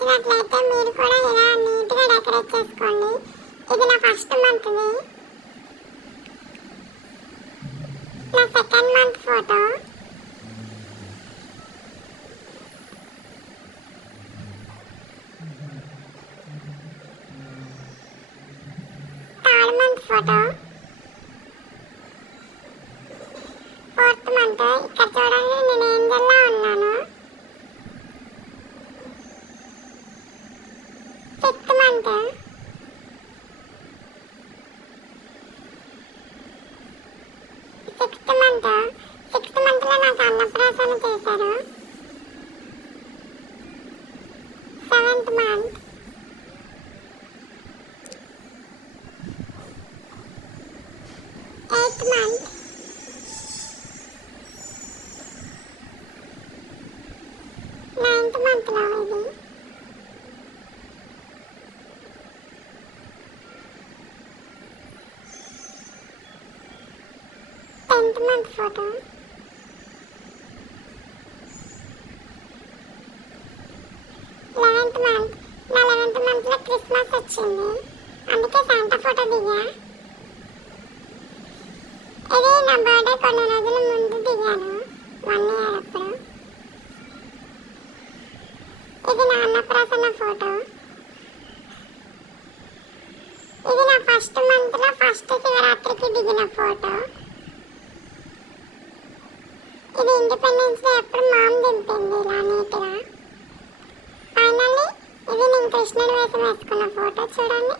నచ్చినట్లయితే మీరు కూడా ఇలా నీట్గా డెకరేట్ చేసుకోండి. ఇది నా ఫస్ట్ మంత్ది. నా second month photo. Third month photo. Fourth month. ఇక్కడ చూడండి నేను ఏంజల్లా ఉన్నాను. Fifth month. Sixth month. Sixth మంత్లో నాకు అన్నప్రాసన చేశారు. Seventh month. Eighth month. Ninth మంత్లో ఇది. 10th month photo. 11th month. నా 11th మంత్లో క్రిస్మస్ వచ్చింది, అందుకే శాంటా ఫోటో దిగా. ఇది నా బర్త్డే కొన్ని రోజుల ముందు దిగాను, 1 year అప్పుడు. ఇది నా అన్నప్రాసన ఫోటో. ఇది నా ఫస్ట్ మంత్లో ఫస్ట్ శివరాత్రికి దిగిన ఫోటో. ఇది ఇండిపెండెన్స్ డే అప్పుడు మామ్ దింపింది ఇలా నీట్గా. ఫైనల్లీ ఇది నేను కృష్ణుడి వేషం వేసుకున్న ఫోటో చూడండి.